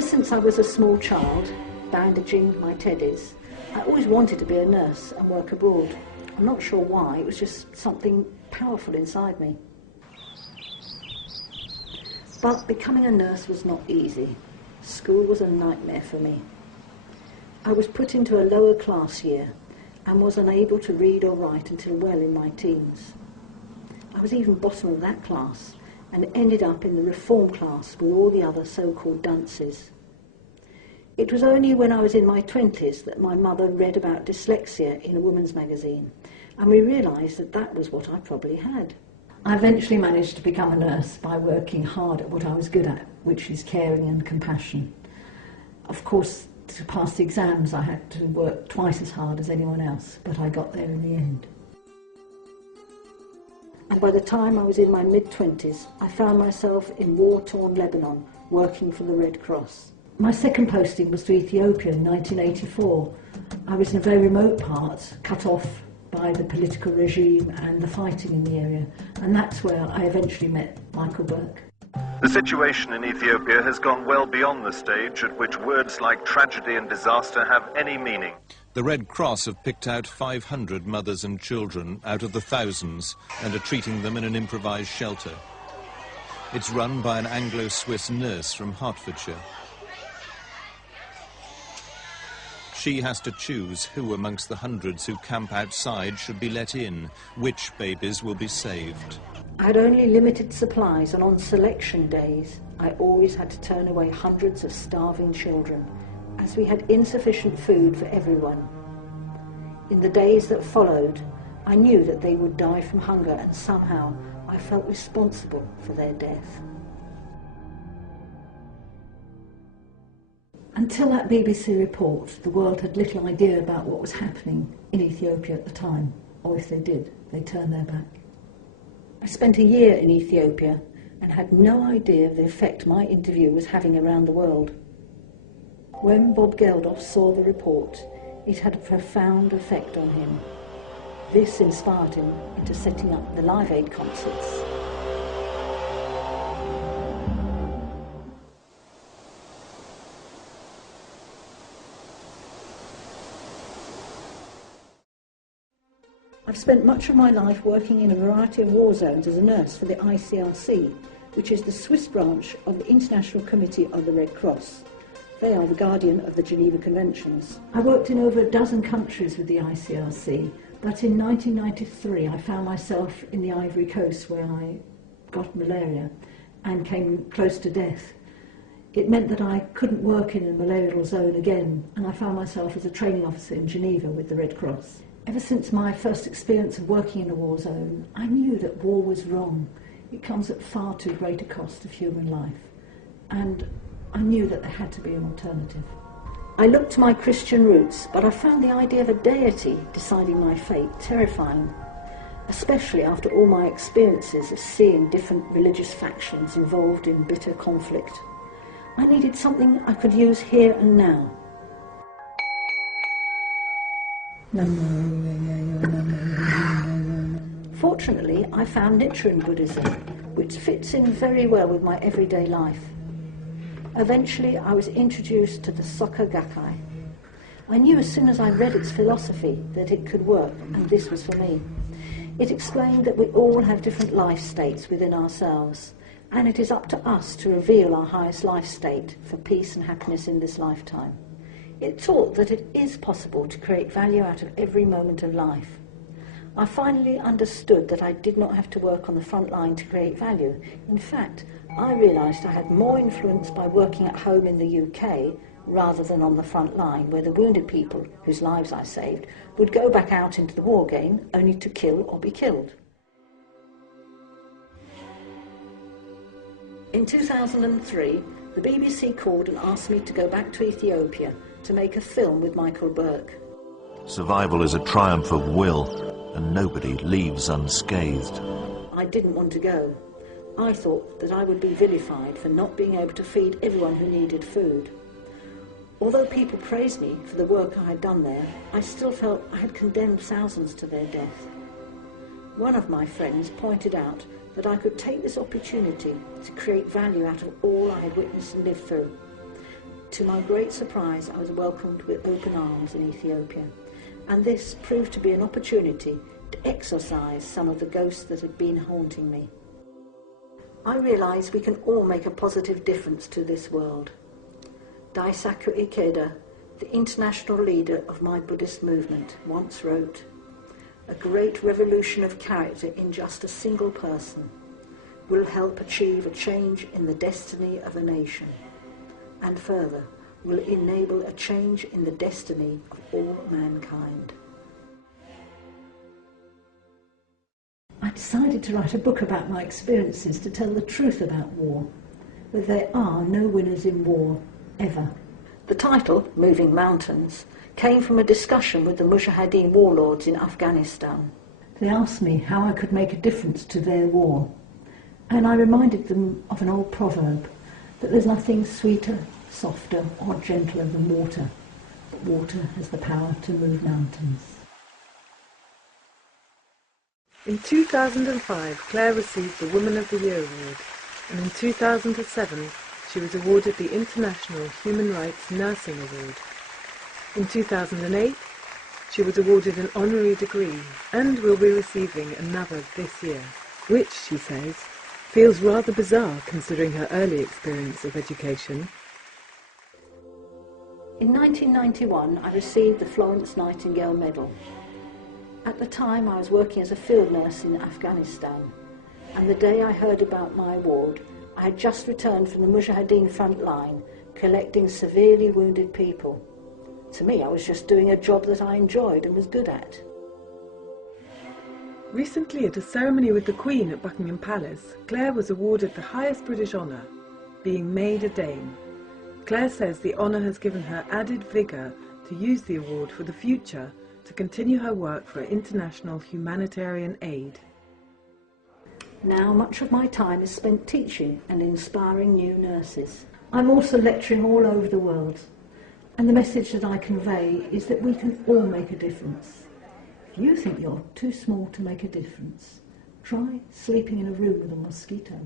Ever since I was a small child, bandaging my teddies, I always wanted to be a nurse and work abroad. I'm not sure why, it was just something powerful inside me. But becoming a nurse was not easy. School was a nightmare for me. I was put into a lower class year and was unable to read or write until well in my teens. I was even bottom of that class and ended up in the reform class with all the other so-called dunces. It was only when I was in my 20s that my mother read about dyslexia in a woman's magazine, and we realised that that was what I probably had. I eventually managed to become a nurse by working hard at what I was good at, which is caring and compassion. Of course, to pass the exams I had to work twice as hard as anyone else, but I got there in the end. And by the time I was in my mid-20s, I found myself in war-torn Lebanon, working for the Red Cross. My second posting was to Ethiopia in 1984. I was in a very remote part, cut off by the political regime and the fighting in the area, and that's where I eventually met Michael Burke. The situation in Ethiopia has gone well beyond the stage at which words like tragedy and disaster have any meaning. The Red Cross have picked out 500 mothers and children out of the thousands and are treating them in an improvised shelter. It's run by an Anglo-Swiss nurse from Hertfordshire. She has to choose who amongst the hundreds who camp outside should be let in, which babies will be saved. I had only limited supplies, and on selection days I always had to turn away hundreds of starving children, as we had insufficient food for everyone. In the days that followed, I knew that they would die from hunger, and somehow I felt responsible for their death. Until that BBC report, the world had little idea about what was happening in Ethiopia at the time, or if they did, they turned their back. I spent a year in Ethiopia and had no idea of the effect my interview was having around the world. When Bob Geldof saw the report, it had a profound effect on him. This inspired him into setting up the Live Aid concerts. I've spent much of my life working in a variety of war zones as a nurse for the ICRC, which is the Swiss branch of the International Committee of the Red Cross. They are the guardian of the Geneva Conventions. I worked in over a dozen countries with the ICRC, but in 1993 I found myself in the Ivory Coast where I got malaria and came close to death. It meant that I couldn't work in a malarial zone again, and I found myself as a training officer in Geneva with the Red Cross. Ever since my first experience of working in a war zone, I knew that war was wrong. It comes at far too great a cost of human life. And I knew that there had to be an alternative. I looked to my Christian roots, but I found the idea of a deity deciding my fate terrifying, especially after all my experiences of seeing different religious factions involved in bitter conflict. I needed something I could use here and now. Fortunately, I found Nichiren Buddhism, which fits in very well with my everyday life. Eventually, I was introduced to the Soka Gakkai. I knew as soon as I read its philosophy that it could work, and this was for me. It explained that we all have different life states within ourselves, and it is up to us to reveal our highest life state for peace and happiness in this lifetime. It taught that it is possible to create value out of every moment of life. I finally understood that I did not have to work on the front line to create value. In fact, I realised I had more influence by working at home in the UK rather than on the front line, where the wounded people, whose lives I saved, would go back out into the war game only to kill or be killed. In 2003, the BBC called and asked me to go back to Ethiopia to make a film with Michael Burke. Survival is a triumph of will, and nobody leaves unscathed. I didn't want to go. I thought that I would be vilified for not being able to feed everyone who needed food. Although people praised me for the work I had done there, I still felt I had condemned thousands to their death. One of my friends pointed out that I could take this opportunity to create value out of all I had witnessed and lived through. To my great surprise, I was welcomed with open arms in Ethiopia, and this proved to be an opportunity to exorcise some of the ghosts that had been haunting me. I realised we can all make a positive difference to this world. Daisaku Ikeda, the international leader of my Buddhist movement, once wrote, "A great revolution of character in just a single person will help achieve a change in the destiny of a nation, and further, will enable a change in the destiny of all mankind." I decided to write a book about my experiences to tell the truth about war, that there are no winners in war, ever. The title, Moving Mountains, came from a discussion with the Mujahideen warlords in Afghanistan. They asked me how I could make a difference to their war, and I reminded them of an old proverb, that there's nothing sweeter, softer or gentler than water, but water has the power to move mountains. In 2005, Claire received the Woman of the Year award, and in 2007 she was awarded the International Human Rights Nursing Award. In 2008 she was awarded an honorary degree and will be receiving another this year, which, she says, feels rather bizarre considering her early experience of education. In 1991 I received the Florence Nightingale Medal. At the time I was working as a field nurse in Afghanistan, and the day I heard about my award, I had just returned from the Mujahideen front line, collecting severely wounded people. To me, I was just doing a job that I enjoyed and was good at. Recently, at a ceremony with the Queen at Buckingham Palace, Claire was awarded the highest British honour, being made a Dame. Claire says the honour has given her added vigour to use the award for the future to continue her work for international humanitarian aid. Now much of my time is spent teaching and inspiring new nurses. I'm also lecturing all over the world, and the message that I convey is that we can all make a difference. If you think you're too small to make a difference, try sleeping in a room with a mosquito.